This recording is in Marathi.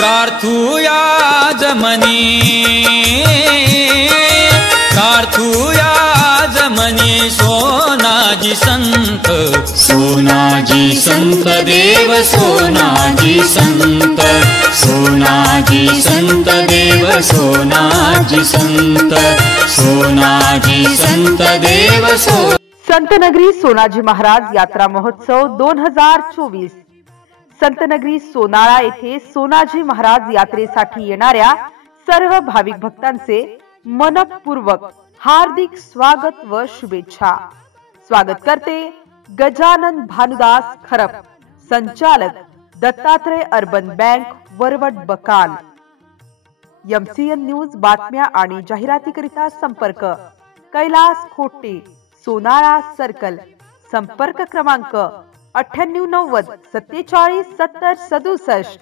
प्रार्थूया जमनी सोनाजी संत, सोनाजी संत देव सोनाजी संत, सोनाजी संत देव सोनाजी संत, सोनाजी संत देव संतनगरी सोनाजी महाराज यात्रा महोत्सव 2024 संतनगरी सोनाळा येथे सोनाजी महाराज यात्रेसाठी येणाऱ्या सर्व भाविक भक्तांचे मनपूर्वक हार्दिक स्वागत व शुभेच्छा। स्वागत करते गजानन भानुदास खरप, संचालक Dattatray urban bank Varvad Bakal. MCN news बातम्या आणि जाहिरातीकरिता संपर्क कैलास खोटे, सोनाळा सर्कल। संपर्क क्रमांक 9890 47 70 67।